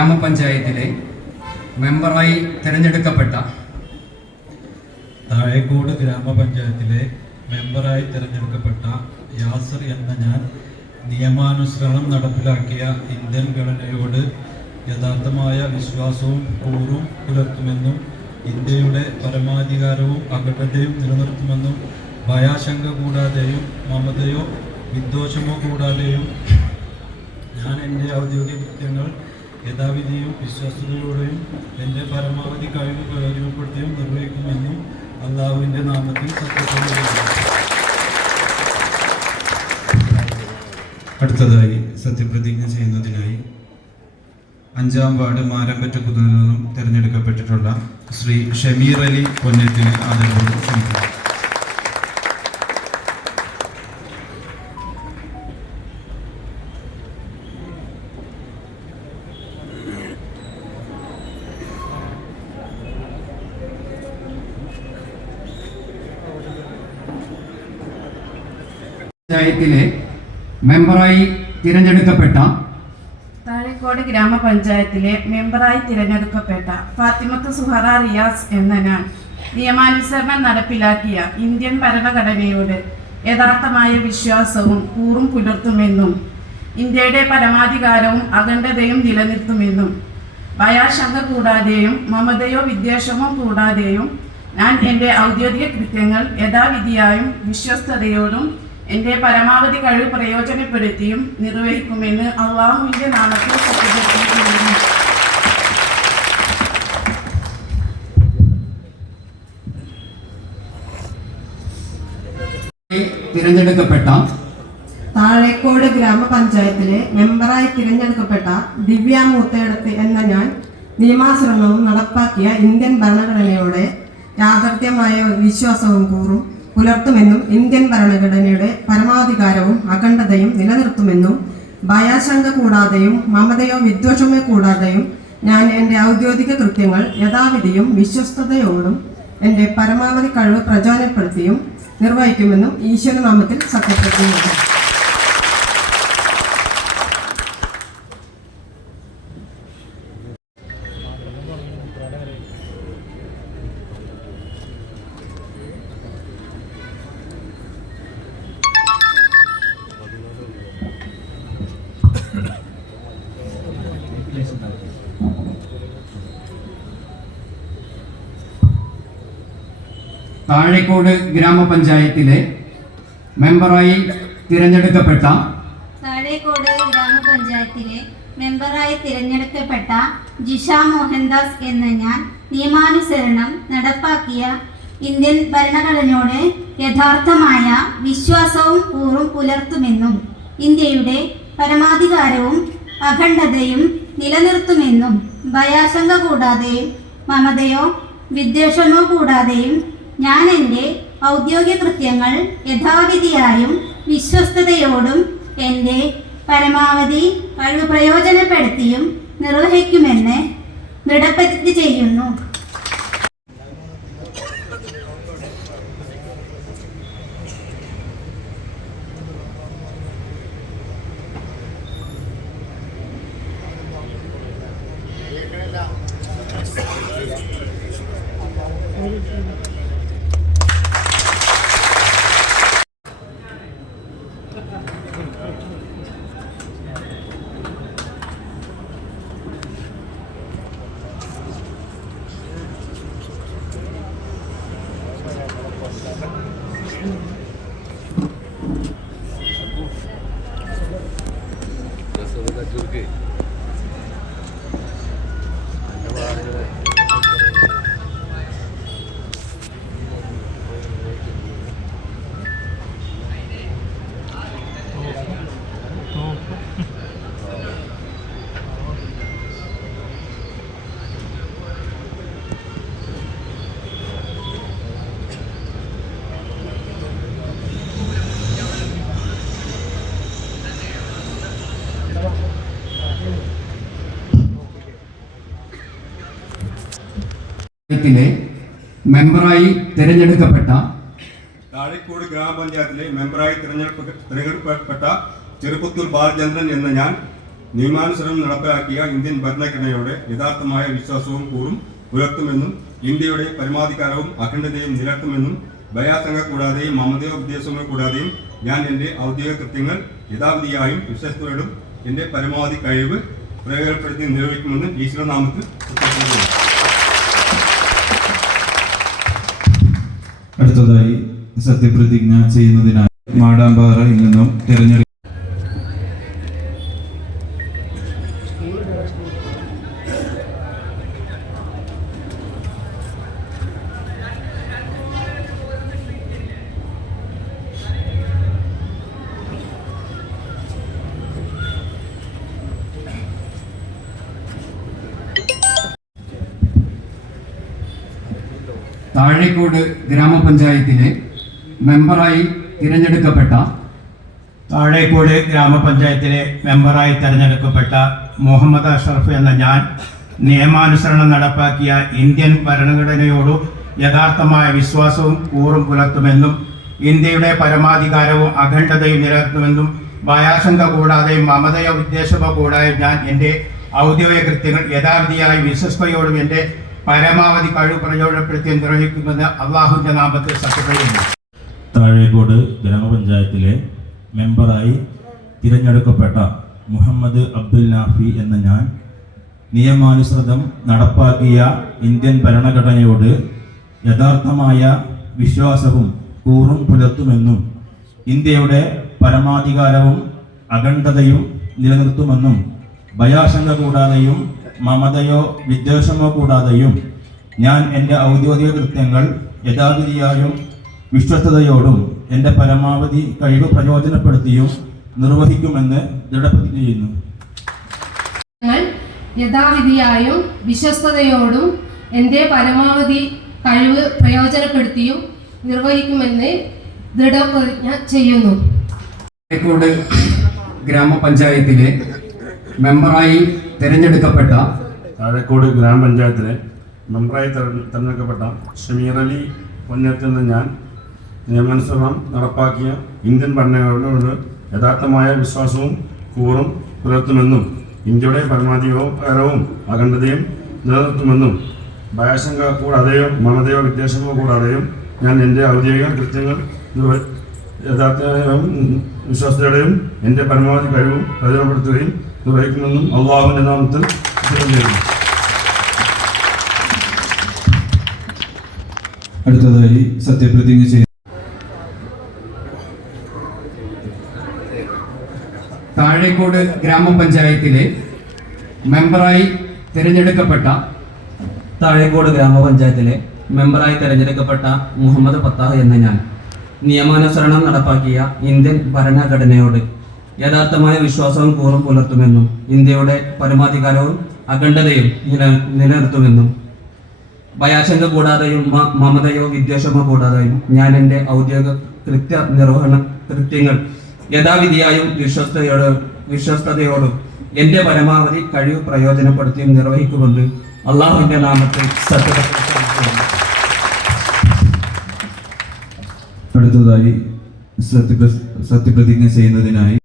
ഗ്രാമപഞ്ചായത്തിലെ മെമ്പറായി തിരഞ്ഞെടുക്കപ്പെട്ട താഴേക്കോട് ഗ്രാമപഞ്ചായത്തിലെ മെമ്പറായി തിരഞ്ഞെടുക്കപ്പെട്ട യാസർ എന്ന ഞാൻ നിയമാനുസരണം നടപ്പിലാക്കിയ ഇന്ത്യൻ ഘടനയോട് യഥാർത്ഥമായ വിശ്വാസവും കൂറും പുലർത്തുമെന്നും ഇന്ത്യയുടെ പരമാധികാരവും അഖണ്ഡതയും നിലനിർത്തുമെന്നും ഭയാശങ്ക കൂടാതെയും മമതയോ വിദ്വേഷമോ കൂടാതെയും ഞാൻ എൻ്റെ ഔദ്യോഗിക കൃത്യങ്ങൾ യഥാവിധിയും വിശ്വസ്തയോടെയും എൻ്റെ പരമാവധി കഴിവ് പ്രയോജനപ്പെടുത്തിയും നിർവഹിക്കുമെന്നും അള്ളാഹുവിൻ്റെ നാമത്തിൽ സത്യപ്രതിജ്ഞ ചെയ്യുന്നു. അടുത്തതായി സത്യപ്രതിജ്ഞ ചെയ്യുന്നതിനായി 5-ാം വാർഡ് മാരമ്പറ്റക്കുന്നിൽ നിന്നും തിരഞ്ഞെടുക്കപ്പെട്ടിട്ടുള്ള ശ്രീ ഷമീർ അലി പൊന്നത്തിന് ആദരവോടെ ക്ഷണിക്കുന്നു. പഞ്ചായത്തിലെ മെമ്പറായി തിരഞ്ഞെടുക്കപ്പെട്ട താഴേക്കോട് ഗ്രാമപഞ്ചായത്തിലെ മെമ്പറായി തിരഞ്ഞെടുക്കപ്പെട്ട ഫാത്തിമത്ത് സുഹറ റിയാസ് എന്ന ഞാൻ നിയമാനുസരണം നടപ്പിലാക്കിയ ഇന്ത്യൻ ഭരണഘടനയോട് യഥാർത്ഥമായ വിശ്വാസവും കൂറും പുലർത്തുമെന്നും ഇന്ത്യയുടെ പരമാധികാരവും അഖണ്ഡതയും നിലനിർത്തുമെന്നും ഭയാശങ്ക കൂടാതെയും മമതയോ വിദ്വേഷമോ കൂടാതെയും ഞാൻ എൻ്റെ ഔദ്യോഗിക കൃത്യങ്ങൾ യഥാവിധിയായും വിശ്വസ്തയോടും എൻ്റെ പരമാവധി കഴിവ് പ്രയോജനപ്പെടുത്തിയും നിർവഹിക്കുമെന്ന് അള്ളാഹുവിൻ്റെ നാമത്തിൽ സത്യപ്രതിജ്ഞ തിരഞ്ഞെടുക്കപ്പെട്ട താഴേക്കോട് ഗ്രാമപഞ്ചായത്തിലെ മെമ്പറായി തിരഞ്ഞെടുക്കപ്പെട്ട ദിവ്യ മൂത്തേടത്ത് എന്ന ഞാൻ നിയമാനുസരണവും നടപ്പാക്കിയ ഇന്ത്യൻ ഭരണഘടനയോടെ യാഥാർത്ഥ്യമായ വിശ്വാസവും കൂറും പുലർത്തുമെന്നും ഇന്ത്യൻ ഭരണഘടനയുടെ പരമാധികാരവും അഖണ്ഡതയും നിലനിർത്തുമെന്നും ഭയാശങ്ക കൂടാതെയും മമതയോ വിദ്വേഷമോ കൂടാതെയും ഞാൻ എൻ്റെ ഔദ്യോഗിക കൃത്യങ്ങൾ യഥാവിധിയും വിശ്വസ്തയോടും എൻ്റെ പരമാവധി കഴിവ് പ്രയോജനപ്പെടുത്തിയും നിർവഹിക്കുമെന്നും ഈശ്വരനാമത്തിൽ സത്യപ്രതിജ്ഞ ചെയ്യുന്നു. താഴേക്കോട് ഗ്രാമപഞ്ചായത്തിലെ മെമ്പറായി തിരഞ്ഞെടുക്കപ്പെട്ട ജിഷ മോഹൻദാസ് എന്ന ഞാൻ നിയമാനുസരണം നടപ്പാക്കിയ ഇന്ത്യൻ ഭരണഘടനയോട് യഥാർത്ഥമായ വിശ്വാസവും കൂറും പുലർത്തുമെന്നും ഇന്ത്യയുടെ പരമാധികാരവും അഖണ്ഡതയും നിലനിർത്തുമെന്നും ഭയാശങ്ക കൂടാതെയും മമതയോ വിദ്വേഷമോ കൂടാതെയും ഞാൻ എൻ്റെ ഔദ്യോഗിക കൃത്യങ്ങൾ യഥാവിധിയായും വിശ്വസ്തയോടും എൻ്റെ പരമാവധി കഴിവ് പ്രയോജനപ്പെടുത്തിയും നിർവഹിക്കുമെന്ന് ദൃഢപ്രതിജ്ഞ ചെയ്യുന്നു. മെമ്പറായി തിരഞ്ഞെടുക്കപ്പെട്ട താഴേക്കോട് ഗ്രാമപഞ്ചായത്തിലെ മെമ്പറായി തിരഞ്ഞെടുക്കപ്പെട്ട ചെറുപ്പത്തൂർ ബാലചന്ദ്രൻ എന്ന ഞാൻ നിയമാനുസരണം നടപ്പിലാക്കിയ ഇന്ത്യൻ ഭരണഘടനയോട് യഥാർത്ഥമായ വിശ്വാസവും കൂറും പുലർത്തുമെന്നും ഇന്ത്യയുടെ പരമാധികാരവും അഖണ്ഡതയും നിലനിർത്തുമെന്നും ഭയാശങ്ക കൂടാതെയും മമതയോ വിദ്വേഷമോ കൂടാതെയും ഞാൻ എൻ്റെ ഔദ്യോഗിക കൃത്യങ്ങൾ യഥാവിധിയായും വിശ്വസ്തയോടും എൻ്റെ പരമാവധി കഴിവ് പ്രയോജനപ്പെടുത്തി നിർവഹിക്കുമെന്ന് ഈശ്വരനാമത്തിൽ സത്യപ്രതിജ്ഞ ചെയ്യുന്നു. അടുത്തതായി സത്യപ്രതിജ്ഞ ചെയ്യുന്നതിനായി മാടാമ്പാറയിൽ നിന്നും തിരഞ്ഞെടുക്കും. താഴേക്കോട് ഗ്രാമപഞ്ചായത്തിലെ മെമ്പറായി തിരഞ്ഞെടുക്കപ്പെട്ട താഴേക്കോട് ഗ്രാമപഞ്ചായത്തിലെ മെമ്പറായി തെരഞ്ഞെടുക്കപ്പെട്ട മുഹമ്മദ് അഷ്റഫ് എന്ന ഞാൻ നിയമാനുസരണം നടപ്പാക്കിയ ഇന്ത്യൻ ഭരണഘടനയോട് യഥാർത്ഥമായ വിശ്വാസവും കൂറും പുലർത്തുമെന്നും ഇന്ത്യയുടെ പരമാധികാരവും അഖണ്ഡതയും നിലനിർത്തുമെന്നും ഭയാശങ്ക കൂടാതെയും മമതയോ വിദ്വേഷമോ കൂടാതെ ഞാൻ എൻ്റെ ഔദ്യോഗിക കൃത്യങ്ങൾ യഥാവിധിയായി വിശ്വസ്തയോടും എൻ്റെ പരമാവധി കഴിവ് പ്രയോജനപ്പെടുത്തി നിർവഹിക്കുമെന്ന് അള്ളാഹുവിൻ്റെ നാമത്തിൽ സത്യപ്പെടുന്നു. താഴേക്കോട് ഗ്രാമപഞ്ചായത്തിലെ മെമ്പറായി തിരഞ്ഞെടുക്കപ്പെട്ട മുഹമ്മദ് അബ്ദുൽ നാഫി എന്ന ഞാൻ നിയമാനുസൃതം നടപ്പാക്കിയ ഇന്ത്യൻ ഭരണഘടനയോട് യഥാർത്ഥമായ വിശ്വാസവും കൂറും പുലർത്തുമെന്നും ഇന്ത്യയുടെ പരമാധികാരവും അഖണ്ഡതയും നിലനിർത്തുമെന്നും ഭയാശങ്ക കൂടാതെയും മമതയോ വിദ്വേഷമോ കൂടാതെയും ഞാൻ എൻ്റെ ഔദ്യോഗിക കൃത്യങ്ങൾ യഥാവിധിയായും വിശ്വസ്തയോടും എൻ്റെ പരമാവധി കഴിവ് പ്രയോജനപ്പെടുത്തിയും നിർവഹിക്കുമെന്ന് ദൃഢപ്രതിജ്ഞ ചെയ്യുന്നു. ഞങ്ങൾ യഥാവിധിയായും വിശ്വസ്തയോടും എൻ്റെ പരമാവധി കഴിവ് പ്രയോജനപ്പെടുത്തിയും നിർവഹിക്കുമെന്ന് ദൃഢപ്രതിജ്ഞ ചെയ്യുന്നു. താഴേക്കോട് ഗ്രാമപഞ്ചായത്തിലെ മെമ്പറായി തിരഞ്ഞെടുക്കപ്പെട്ട താഴേക്കോട് ഗ്രാമപഞ്ചായത്തിലെ മെമ്പറായി തിരഞ്ഞെടുക്കപ്പെട്ട ഷമീർ അലി പൊന്നത്ത് എന്ന ഞാൻ നിയമാനുസരണം നടപ്പാക്കിയ ഇന്ത്യൻ ഭരണഘടനയോട് യഥാർത്ഥമായ വിശ്വാസവും കൂറും പുലർത്തുമെന്നും ഇന്ത്യയുടെ പരമാധികാരവും അഖണ്ഡതയും നിലനിർത്തുമെന്നും ഭയാശങ്ക കൂടാതെയോ മമതയോ വിദ്വേഷമോ കൂടാതെയും ഞാൻ എൻ്റെ ഔദ്യോഗിക കൃത്യങ്ങൾ യഥാർത്ഥവും വിശ്വാസത്തോടെയും എൻ്റെ പരമാവധി കഴിവും പ്രയോജനപ്പെടുത്തുകയും നിർവഹിക്കുമെന്നും അള്ളാഹുവിൻ്റെ നാമത്തിൽ ചെയ്യുന്നു. അടുത്തതായി സത്യപ്രതിജ്ഞ ചെയ്യുന്നു. താഴേക്കോട് ഗ്രാമപഞ്ചായത്തിലെ മെമ്പറായി തിരഞ്ഞെടുക്കപ്പെട്ട താഴേക്കോട് ഗ്രാമപഞ്ചായത്തിലെ മെമ്പറായി തിരഞ്ഞെടുക്കപ്പെട്ട മുഹമ്മദ് ഫത്താഹ് എന്ന ഞാൻ നിയമാനുസരണം നടപ്പാക്കിയ ഇന്ത്യൻ ഭരണഘടനയോട് യഥാർത്ഥമായ വിശ്വാസവും കൂറും പുലർത്തുമെന്നും ഇന്ത്യയുടെ പരമാധികാരവും അഖണ്ഡതയും നിലനിർത്തുമെന്നും ഭയാശങ്ക കൂടാതെയും മമതയോ വിദ്വേഷമോ കൂടാതെയും ഞാൻ എൻ്റെ ഔദ്യോഗിക കൃത്യങ്ങൾ യഥാവിധിയായും വിശ്വസ്തയോടും എൻ്റെ പരമാവധി കഴിവ് പ്രയോജനപ്പെടുത്തിയും നിർവഹിക്കുമെന്ന് അള്ളാഹുവിൻ്റെ നാമത്തിൽ അടുത്തതായി സത്യപ്രതിജ്ഞ ചെയ്യുന്നതിനായി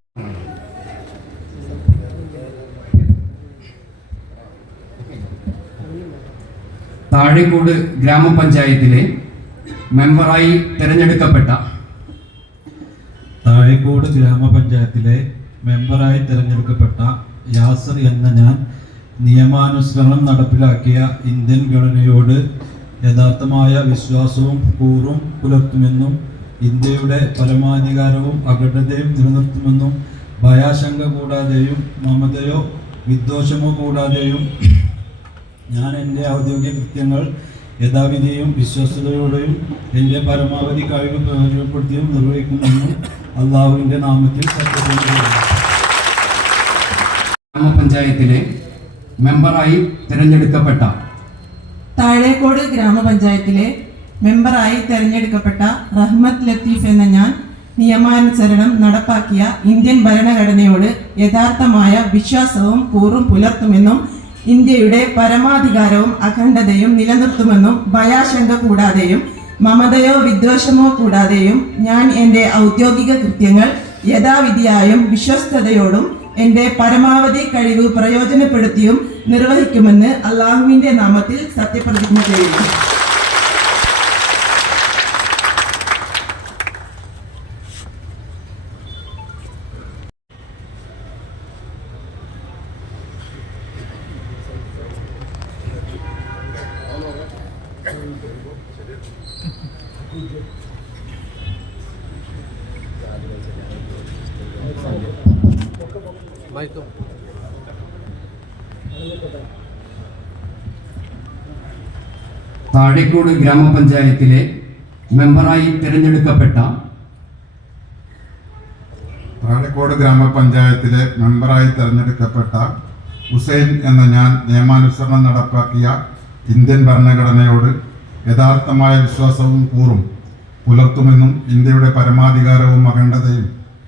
താഴേക്കോട് ഗ്രാമപഞ്ചായത്തിലെ മെമ്പറായി തിരഞ്ഞെടുക്കപ്പെട്ട താഴേക്കോട് ഗ്രാമപഞ്ചായത്തിലെ മെമ്പറായി തിരഞ്ഞെടുക്കപ്പെട്ട യാസർ എന്ന ഞാൻ നിയമാനുസരണം നടപ്പിലാക്കിയ ഇന്ത്യൻ ഘടനയോട് യഥാർത്ഥമായ വിശ്വാസവും കൂറും പുലർത്തുമെന്നും ഇന്ത്യയുടെ പരമാധികാരവും അഖണ്ഡതയും നിലനിർത്തുമെന്നും ഭയാശങ്ക കൂടാതെയും മമതയോ വിദ്വേഷമോ കൂടാതെയും ഞാൻ എൻ്റെ ഔദ്യോഗിക കൃത്യങ്ങൾ യഥാവിധിയും വിശ്വസ്തയോടെയും എൻ്റെ പരമാവധി കഴിവ് പ്രയോജനപ്പെടുത്തിയും നിർവഹിക്കുമെന്നും അള്ളാഹുവിൻ്റെ നാമത്തിൽ സത്യപ്രതിജ്ഞ ചെയ്യുന്നു. ഗ്രാമപഞ്ചായത്തിലെ മെമ്പറായി തിരഞ്ഞെടുക്കപ്പെട്ട താഴേക്കോട് ഗ്രാമപഞ്ചായത്തിലെ മെമ്പറായി തെരഞ്ഞെടുക്കപ്പെട്ട റഹ്മത്ത് ലത്തീഫ് എന്ന ഞാൻ നിയമാനുസരണം നടപ്പാക്കിയ ഇന്ത്യൻ ഭരണഘടനയോട് യഥാർത്ഥമായ വിശ്വാസവും കൂറും പുലർത്തുമെന്നും ഇന്ത്യയുടെ പരമാധികാരവും അഖണ്ഡതയും നിലനിർത്തുമെന്നും ഭയാശങ്ക കൂടാതെയും മമതയോ വിദ്വേഷമോ കൂടാതെയും ഞാൻ എൻ്റെ ഔദ്യോഗിക കൃത്യങ്ങൾ യഥാവിധിയായും വിശ്വസ്തയോടും എൻ്റെ പരമാവധി കഴിവ് പ്രയോജനപ്പെടുത്തിയും നിർവഹിക്കുമെന്ന് അള്ളാഹുവിൻ്റെ നാമത്തിൽ സത്യപ്രതിജ്ഞ ചെയ്യുന്നു. താഴേക്കോട് ഗ്രാമപഞ്ചായത്തിലെ മെമ്പറായി തിരഞ്ഞെടുക്കപ്പെട്ട താഴേക്കോട് ഗ്രാമപഞ്ചായത്തിലെ മെമ്പറായി തിരഞ്ഞെടുക്കപ്പെട്ട ഹുസൈൻ എന്ന ഞാൻ നിയമാനുസരണം നടപ്പാക്കിയ ഇന്ത്യൻ ഭരണഘടനയോട് യഥാർത്ഥമായ വിശ്വാസവും കൂറും പുലർത്തുമെന്നും ഇന്ത്യയുടെ പരമാധികാരവും അഖണ്ഡതയും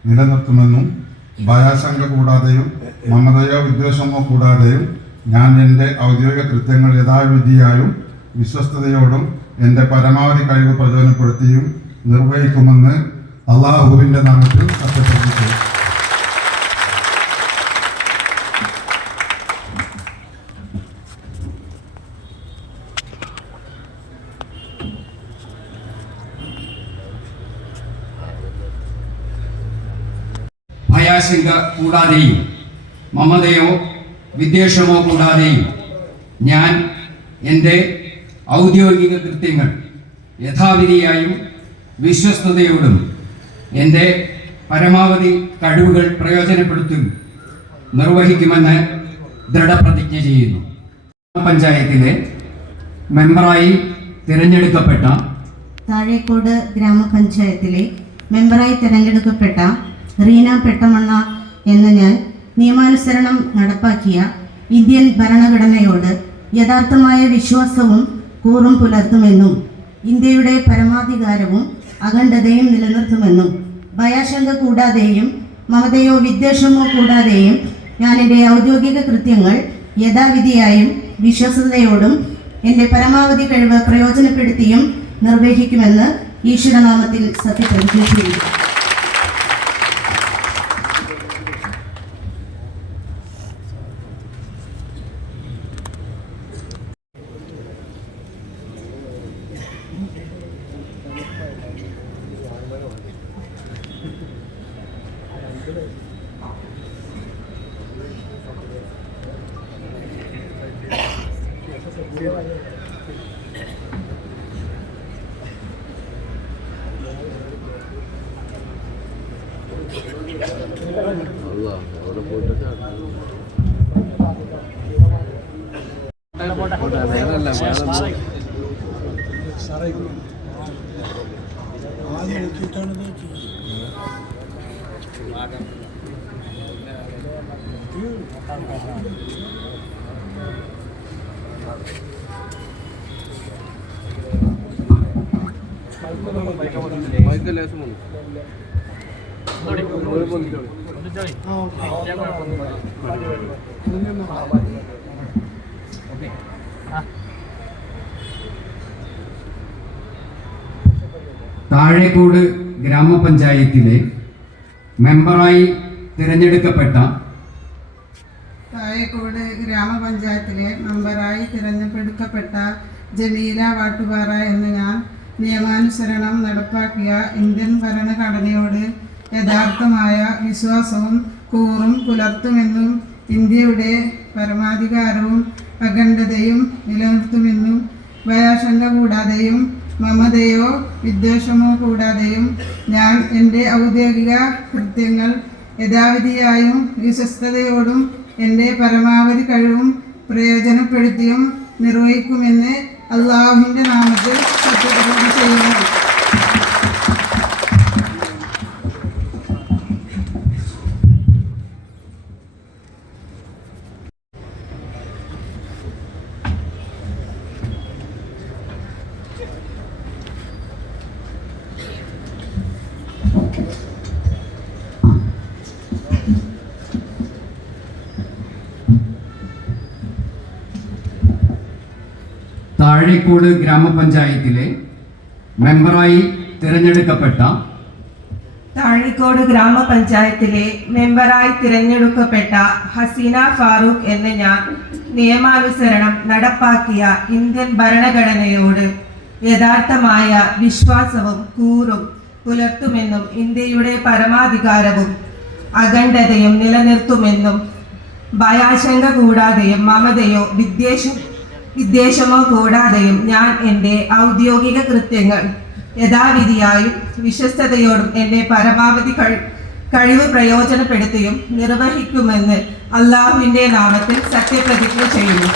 നിലനിർത്തുമെന്നും ഭയാശങ്ക കൂടാതെയും മമതയോ വിദ്വേഷമോ കൂടാതെയും ഞാൻ എൻ്റെ ഔദ്യോഗിക കൃത്യങ്ങൾ യഥാവിധിയായും വിശ്വസ്തയോടും എൻ്റെ പരമാവധി കഴിവ് പ്രയോജനപ്പെടുത്തിയും നിർവഹിക്കുമെന്ന് അള്ളാഹുവിൻ്റെ നാമത്തിൽ സത്യപ്രതിജ്ഞ ചെയ്തു. ഭയാശങ്ക കൂടാതെയും മമതയോ വിദ്വേഷമോ കൂടാതെയും ഞാൻ എൻ്റെ ഔദ്യോഗിക കൃത്യങ്ങൾ യഥാവിധിയായും വിശ്വസ്തയോടും എൻ്റെ പരമാവധി കഴിവുകൾ പ്രയോജനപ്പെടുത്തും നിർവഹിക്കുമെന്ന് ദൃഢപ്രതിജ്ഞ ചെയ്യുന്നു. പഞ്ചായത്തിലെ മെമ്പറായി തിരഞ്ഞെടുക്കപ്പെട്ട താഴേക്കോട് ഗ്രാമപഞ്ചായത്തിലെ മെമ്പറായി തിരഞ്ഞെടുക്കപ്പെട്ട റീന പെട്ടമണ്ണ എന്ന ഞാൻ നിയമാനുസരണം നടപ്പാക്കിയ ഇന്ത്യൻ ഭരണഘടനയോട് യഥാർത്ഥമായ വിശ്വാസവും കൂറും പുലർത്തുമെന്നും ഇന്ത്യയുടെ പരമാധികാരവും അഖണ്ഡതയും നിലനിർത്തുമെന്നും ഭയാശങ്ക കൂടാതെയും മമതയോ വിദ്വേഷമോ കൂടാതെയും ഞാൻ എൻ്റെ ഔദ്യോഗിക കൃത്യങ്ങൾ യഥാവിധിയായും വിശ്വസ്തയോടും എൻ്റെ പരമാവധി കഴിവ് പ്രയോജനപ്പെടുത്തിയും നിർവഹിക്കുമെന്ന് ഈശ്വരനാമത്തിൽ സത്യപ്രതിജ്ഞ ചെയ്യുന്നു. താഴേക്കോട് ഗ്രാമപഞ്ചായത്തിലെ മെമ്പറായി തിരഞ്ഞെടുക്കപ്പെട്ട താഴേക്കോട് ഗ്രാമപഞ്ചായത്തിലെ മെമ്പറായി തിരഞ്ഞെടുക്കപ്പെട്ട ജമീല വാട്ടുപാറ എന്ന ഞാൻ നിയമാനുസരണം നടപ്പാക്കിയ ഇന്ത്യൻ ഭരണഘടനയോട് യഥാർത്ഥമായ വിശ്വാസവും കൂറും പുലർത്തുമെന്നും ഇന്ത്യയുടെ പരമാധികാരവും അഖണ്ഡതയും നിലനിർത്തുമെന്നും ഭയാശങ്ക കൂടാതെയും മമതയോ വിദ്വേഷമോ കൂടാതെയും ഞാൻ എൻ്റെ ഔദ്യോഗിക കൃത്യങ്ങൾ യഥാവിധിയായും വിശ്വസ്തയോടും എൻ്റെ പരമാവധി കഴിവും പ്രയോജനപ്പെടുത്തിയും നിർവഹിക്കുമെന്ന് അള്ളാഹുവിൻ്റെ നാമത്തിൽ സത്യപ്രതിജ്ഞ ചെയ്യുന്നു. താഴേക്കോട് ഗ്രാമപഞ്ചായത്തിലെ മെമ്പറായി തിരഞ്ഞെടുക്കപ്പെട്ട താഴിക്കോട് ഗ്രാമപഞ്ചായത്തിലെ മെമ്പറായി തിരഞ്ഞെടുക്കപ്പെട്ട ഹസീന ഫാറൂഖ് എന്ന ഞാൻ നിയമാനുസരണം നടപ്പാക്കിയ ഇന്ത്യൻ ഭരണഘടനയോട് യഥാർത്ഥമായ വിശ്വാസവും കൂറും പുലർത്തുമെന്നും ഇന്ത്യയുടെ പരമാധികാരവും അഖണ്ഡതയും നിലനിർത്തുമെന്നും ഭയാശങ്ക കൂടാതെയും മമതയോ വിദ്വേഷമോ കൂടാതെയും ഞാൻ എൻ്റെ ഔദ്യോഗിക കൃത്യങ്ങൾ യഥാവിധിയായും വിശ്വസ്തയോടും എൻ്റെ പരമാവധി കഴിവ് പ്രയോജനപ്പെടുത്തിയും നിർവഹിക്കുമെന്ന് അള്ളാഹുവിൻ്റെ നാമത്തിൽ സത്യപ്രതിജ്ഞ ചെയ്യുന്നു.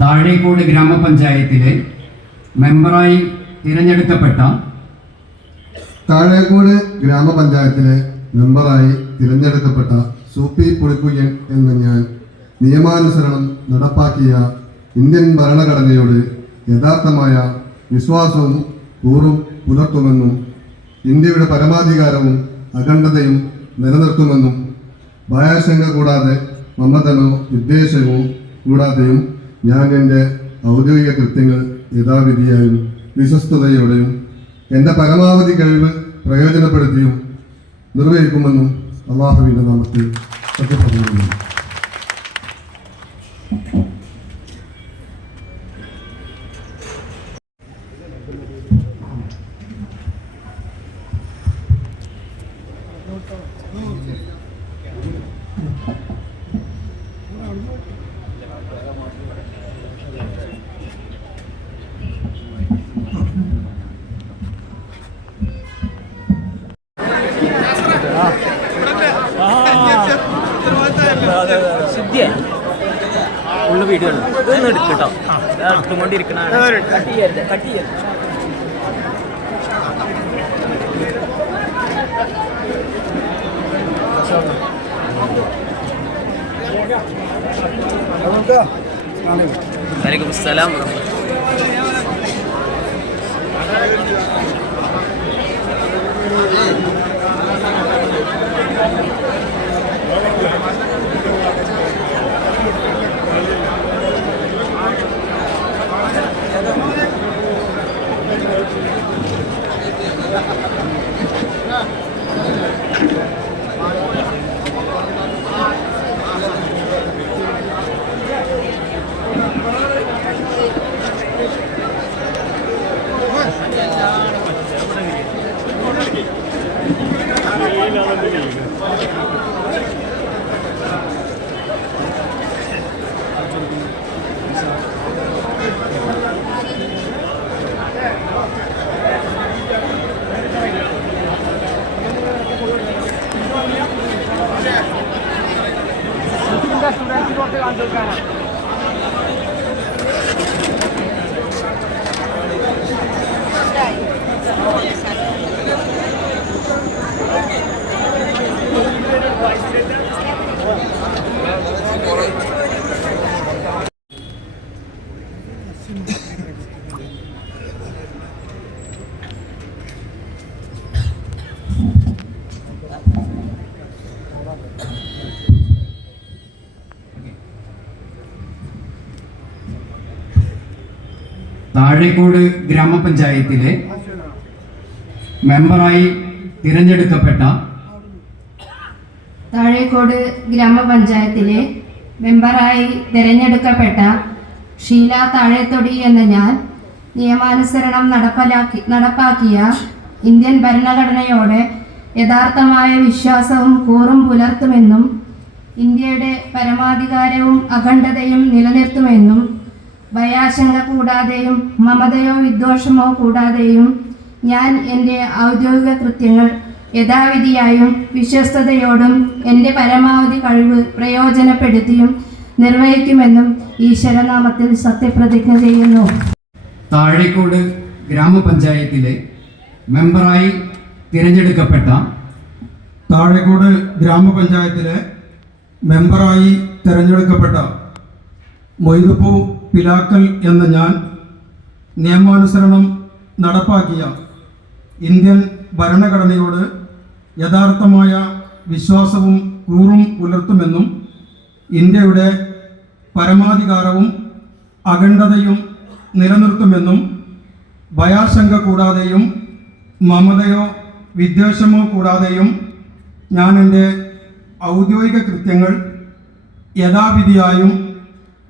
താഴേക്കോട് ഗ്രാമപഞ്ചായത്തിലെ മെമ്പറായി തിരഞ്ഞെടുക്കപ്പെട്ട താഴേക്കോട് ഗ്രാമപഞ്ചായത്തിലെ മെമ്പറായി തിരഞ്ഞെടുക്കപ്പെട്ട സൂപ്പി പുളിക്കുയ്യൻ എന്ന ഞാൻ നിയമാനുസരണം നടപ്പാക്കിയ ഇന്ത്യൻ ഭരണഘടനയോട് യഥാർത്ഥമായ വിശ്വാസവും കൂറും പുലർത്തുമെന്നും ഇന്ത്യയുടെ പരമാധികാരവും അഖണ്ഡതയും നിലനിർത്തുമെന്നും ഭയാശങ്ക കൂടാതെ മമതനോ വിദ്വേഷമോ കൂടാതെയും ഞാൻ എൻ്റെ ഔദ്യോഗിക കൃത്യങ്ങൾ യഥാവിധിയായും വിശ്വസ്തയോടെയും എൻ്റെ പരമാവധി കഴിവ് പ്രയോജനപ്പെടുത്തിയും നിർവഹിക്കുമെന്നും അള്ളാഹുവിൻ്റെ നാമത്തിൽ സത്യപ്രതിജ്ഞ ചെയ്യുന്നു. ഉള്ള വീഡിയോ ഇതൊന്നും എടുക്കട്ടോ എടുത്തുകൊണ്ടിരിക്കണ കട്ട് ചെയ്യരുത് വലൈക്കും അസ്സലാം. താഴേക്കോട് ഗ്രാമപഞ്ചായത്തിലെ മെമ്പറായി തിരഞ്ഞെടുക്കപ്പെട്ട താഴേക്കോട് ഗ്രാമപഞ്ചായത്തിലെ മെമ്പറായി തിരഞ്ഞെടുക്കപ്പെട്ട ഷീല താഴേത്തൊടി എന്ന ഞാൻ നിയമാനുസരണം നടപ്പാക്കിയ ഇന്ത്യൻ ഭരണഘടനയോട് യഥാർത്ഥമായ വിശ്വാസവും കൂറും പുലർത്തുമെന്നും ഇന്ത്യയുടെ പരമാധികാരവും അഖണ്ഡതയും നിലനിർത്തുമെന്നും ഭയാശങ്ക കൂടാതെയും മമതയോ വിദ്വേഷമോ കൂടാതെയും ഞാൻ എൻ്റെ ഔദ്യോഗിക കൃത്യങ്ങൾ യഥാവിധിയായും വിശ്വസ്തയോടും എൻ്റെ പരമാവധി കഴിവ് പ്രയോജനപ്പെടുത്തിയും നിർവഹിക്കുമെന്നും ഈശ്വരനാമത്തിൽ സത്യപ്രതിജ്ഞ ചെയ്യുന്നു. താഴേക്കോട് ഗ്രാമപഞ്ചായത്തിലെ മെമ്പറായി തിരഞ്ഞെടുക്കപ്പെട്ട താഴേക്കോട് ഗ്രാമപഞ്ചായത്തിലെ മെമ്പറായി തിരഞ്ഞെടുക്കപ്പെട്ട മൊയ്തുപ്പൂ പിലാക്കൽ എന്ന ഞാൻ നിയമാനുസരണം നടപ്പാക്കിയ ഇന്ത്യൻ ഭരണഘടനയോട് യഥാർത്ഥമായ വിശ്വാസവും കൂറും പുലർത്തുമെന്നും ഇന്ത്യയുടെ പരമാധികാരവും അഖണ്ഡതയും നിലനിർത്തുമെന്നും ഭയാശങ്ക കൂടാതെയും മമതയോ വിദ്വേഷമോ കൂടാതെയും ഞാൻ എൻ്റെ ഔദ്യോഗിക കൃത്യങ്ങൾ യഥാവിധിയായും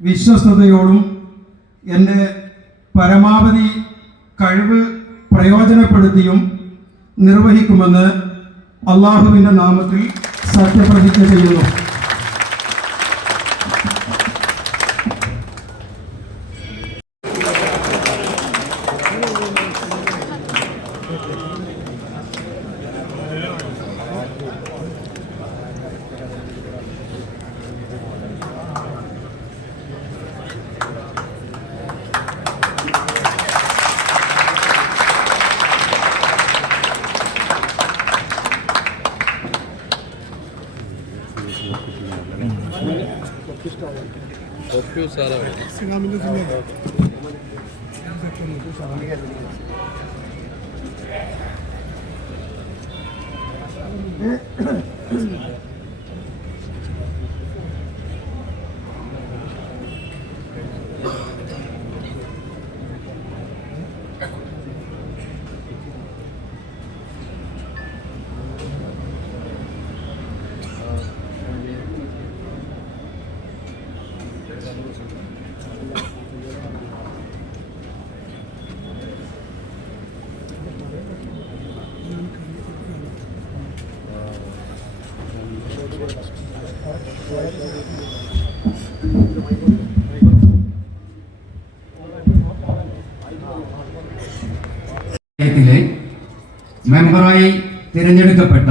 വിശ്വസ്തയോടും എൻ്റെ പരമാവധി കഴിവ് പ്രയോജനപ്പെടുത്തിയും നിർവഹിക്കുമെന്ന് അള്ളാഹുവിൻ്റെ നാമത്തിൽ സത്യപ്രതിജ്ഞ ചെയ്യുന്നു. മെമ്പറായി തിരഞ്ഞെടുക്കപ്പെട്ട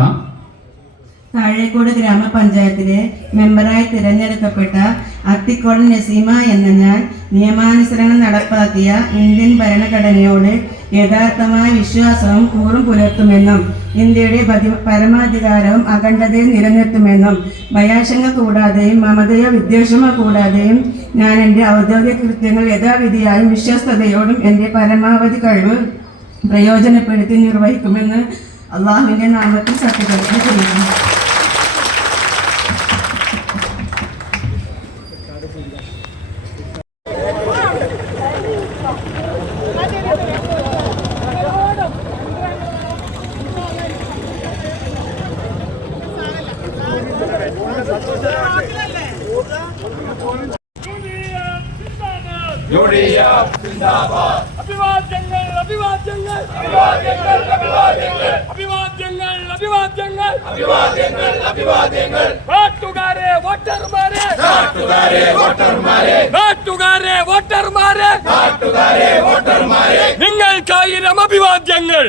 താഴേക്കോട് ഗ്രാമപഞ്ചായത്തിലെ മെമ്പറായി തിരഞ്ഞെടുക്കപ്പെട്ട അത്തിക്കോട് നസീമ എന്ന ഞാൻ നിയമാനുസരണം നടപ്പാക്കിയ ഇന്ത്യൻ ഭരണഘടനയോട് യഥാർത്ഥമായ വിശ്വാസവും കൂറും പുലർത്തുമെന്നും ഇന്ത്യയുടെ പരമാധികാരവും അഖണ്ഡതയും നിലനിർത്തുമെന്നും ഭയാശങ്ക കൂടാതെയും മമതയോ വിദ്വേഷമോ കൂടാതെയും ഞാൻ എൻ്റെ ഔദ്യോഗിക കൃത്യങ്ങൾ യഥാവിധിയായും വിശ്വസ്തയോടും എൻ്റെ പരമാവധി കഴിവ് പ്രയോജനപ്പെടുത്തി നിർവഹിക്കുമെന്ന് അള്ളാഹുവിൻ്റെ നാമത്തിൽ സത്യപ്രതിജ്ഞ ചെയ്യുന്നു. നിങ്ങൾക്കായിരം അഭിവാദ്യങ്ങൾ,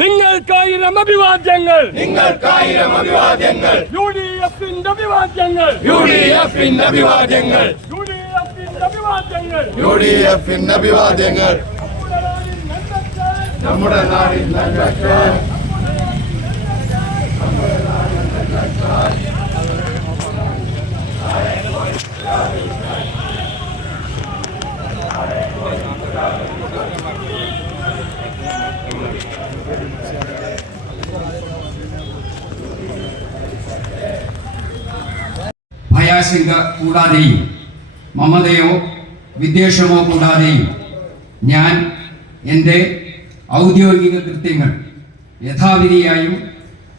നിങ്ങൾക്കായിരം അഭിവാദ്യങ്ങൾ, നിങ്ങൾക്കായിരം അഭിവാദ്യങ്ങൾ, യുഡിഎഫിന്റെ അഭിവാദ്യങ്ങൾ, യുഡിഎഫിന്റെ അഭിവാദ്യങ്ങൾ, യുഡിഎഫിന്റെ അഭിവാദ്യങ്ങൾ, യുഡിഎഫിന്റെ അഭിവാദ്യങ്ങൾ. നമ്മുടെ നാടിൻ നന്മയ്ക്കായി, ഭയാശങ്ക കൂടാതെയും മമതയോ വിദ്വേഷമോ കൂടാതെയും ഞാൻ എൻ്റെ ഔദ്യോഗിക കൃത്യങ്ങൾ യഥാവിധിയായും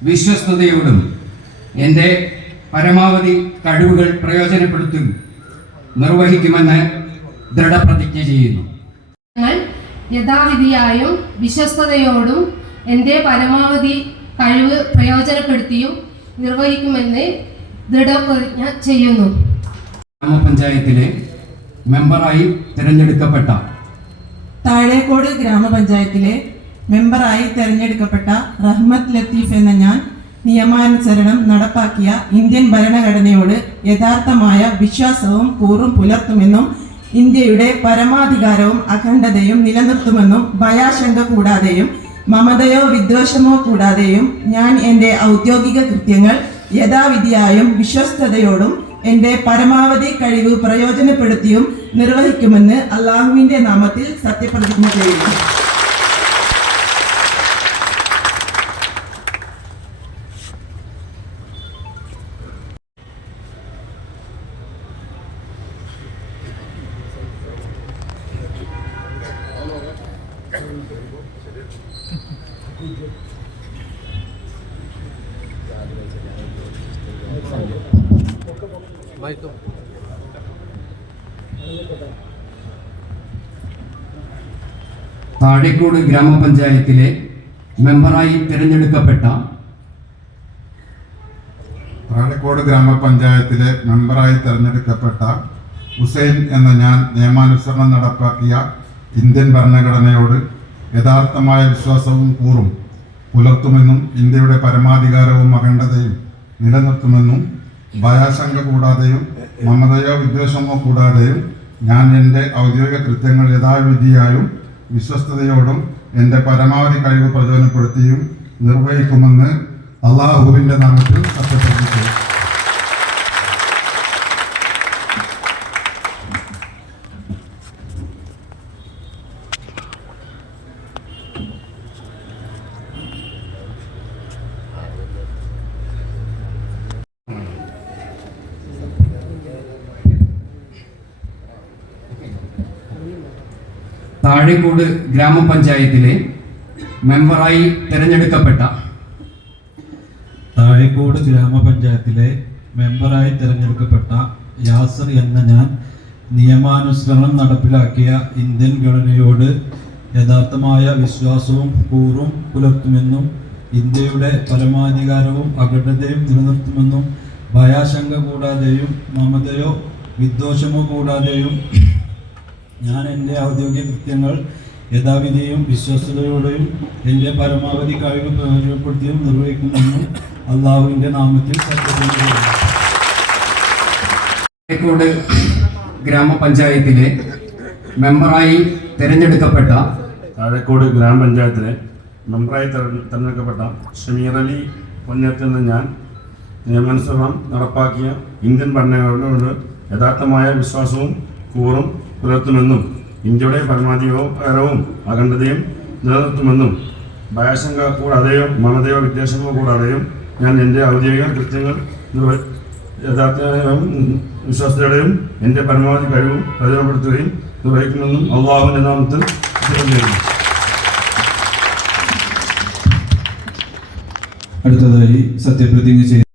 വിശ്വസ്തയോടും എൻ്റെ പരമാവധി കഴിവുകൾ പ്രയോജനപ്പെടുത്തും നിർവഹിക്കുമെന്ന് ദൃഢപ്രതിജ്ഞ ചെയ്യുന്നു. ഞങ്ങൾ യഥാവിധിയായും വിശ്വസ്തയോടും എൻ്റെ പരമാവധി കഴിവ് പ്രയോജനപ്പെടുത്തിയും നിർവഹിക്കുമെന്ന് ദൃഢപ്രതിജ്ഞ ചെയ്യുന്നു. ഗ്രാമപഞ്ചായത്തിലെ മെമ്പറായി തിരഞ്ഞെടുക്കപ്പെട്ട താഴേക്കോട് ഗ്രാമപഞ്ചായത്തിലെ മെമ്പറായി തെരഞ്ഞെടുക്കപ്പെട്ട റഹ്മത്ത് ലത്തീഫ് എന്ന ഞാൻ നിയമാനുസരണം നടപ്പാക്കിയ ഇന്ത്യൻ ഭരണഘടനയോട് യഥാർത്ഥമായ വിശ്വാസവും കൂറും പുലർത്തുമെന്നും ഇന്ത്യയുടെ പരമാധികാരവും അഖണ്ഡതയും നിലനിർത്തുമെന്നും ഭയാശങ്ക കൂടാതെയും മമതയോ വിദ്വേഷമോ കൂടാതെയും ഞാൻ എൻ്റെ ഔദ്യോഗിക കൃത്യങ്ങൾ യഥാവിധിയായും വിശ്വസ്തയോടും എൻ്റെ പരമാവധി കഴിവ് പ്രയോജനപ്പെടുത്തിയും നിർവഹിക്കുമെന്ന് അള്ളാഹുവിൻ്റെ നാമത്തിൽ സത്യപ്രതിജ്ഞ ചെയ്യുന്നു. താഴേക്കോട് ഗ്രാമപഞ്ചായത്തിലെ മെമ്പറായി തിരഞ്ഞെടുക്കപ്പെട്ട താഴേക്കോട് ഗ്രാമപഞ്ചായത്തിലെ മെമ്പറായി തെരഞ്ഞെടുക്കപ്പെട്ട ഹുസൈൻ എന്ന ഞാൻ നിയമാനുസരണം നടപ്പാക്കിയ ഇന്ത്യൻ ഭരണഘടനയോട് യഥാർത്ഥമായ വിശ്വാസവും കൂറും പുലർത്തുമെന്നും ഇന്ത്യയുടെ പരമാധികാരവും അഖണ്ഡതയും നിലനിർത്തുമെന്നും ഭയാശങ്ക കൂടാതെയും മമതയോ വിദ്വേഷമോ കൂടാതെയും ഞാൻ എൻ്റെ ഔദ്യോഗിക കൃത്യങ്ങൾ യഥാവിധിയായും വിശ്വസ്തയോടും എൻ്റെ പരമാവധി കഴിവ് പ്രയോജനപ്പെടുത്തിയും നിർവഹിക്കുമെന്ന് അള്ളാഹുവിൻ്റെ നാമത്തിൽ സത്യപ്രതിജ്ഞ ചെയ്തു. താഴേക്കോട് ഗ്രാമപഞ്ചായത്തിലെ മെമ്പറായി തിരഞ്ഞെടുക്കപ്പെട്ട താഴേക്കോട് ഗ്രാമപഞ്ചായത്തിലെ മെമ്പറായി തിരഞ്ഞെടുക്കപ്പെട്ട യാസർ എന്ന ഞാൻ നിയമാനുസരണം നടപ്പിലാക്കിയ ഇന്ത്യൻ ഘടനയോട് യഥാർത്ഥമായ വിശ്വാസവും കൂറും പുലർത്തുമെന്നും ഇന്ത്യയുടെ പരമാധികാരവും അഖണ്ഡതയും നിലനിർത്തുമെന്നും ഭയാശങ്ക കൂടാതെയും മമതയോ വിദ്വേഷമോ കൂടാതെയും ഞാൻ എൻ്റെ ഔദ്യോഗിക കൃത്യങ്ങൾ യഥാവിധിയും വിശ്വസ്തയോടെയും എൻ്റെ പരമാവധി കഴിവ് പ്രയോജനപ്പെടുത്തിയും നിർവഹിക്കുമെന്നും അള്ളാഹുവിൻ്റെ നാമത്തിൽ സത്യപ്രതിജ്ഞ ചെയ്യുന്നു. താഴേക്കോട് ഗ്രാമപഞ്ചായത്തിലെ മെമ്പറായി തിരഞ്ഞെടുക്കപ്പെട്ട താഴേക്കോട് ഗ്രാമപഞ്ചായത്തിലെ മെമ്പറായി തിരഞ്ഞെടുക്കപ്പെട്ട ഷമീർ അലി പൊന്നത്ത് എന്ന ഞാൻ നിയമാനുസരണം നടപ്പാക്കിയ ഇന്ത്യൻ ഭരണഘടനയോട് യഥാർത്ഥമായ വിശ്വാസവും കൂറും പുലർത്തുമെന്നും ഇന്ത്യയുടെ പരമാധികാരവും അഖണ്ഡതയും നിലനിർത്തുമെന്നും ഭയാശങ്ക കൂടാതെയോ മമതയോ വിദ്വേഷമോ കൂടാതെയും ഞാൻ എൻ്റെ ഔദ്യോഗിക കൃത്യങ്ങൾ യഥാർത്ഥവും വിശ്വാസത്തോടെയും എൻ്റെ പരമാവധി കഴിവും പ്രയോജനപ്പെടുത്തുകയും നിർവഹിക്കുമെന്നും അള്ളാഹുവിൻ്റെ നാമത്തിൽ ചെയ്യുന്നു. അടുത്തതായി സത്യപ്രതിജ്ഞ ചെയ്തു.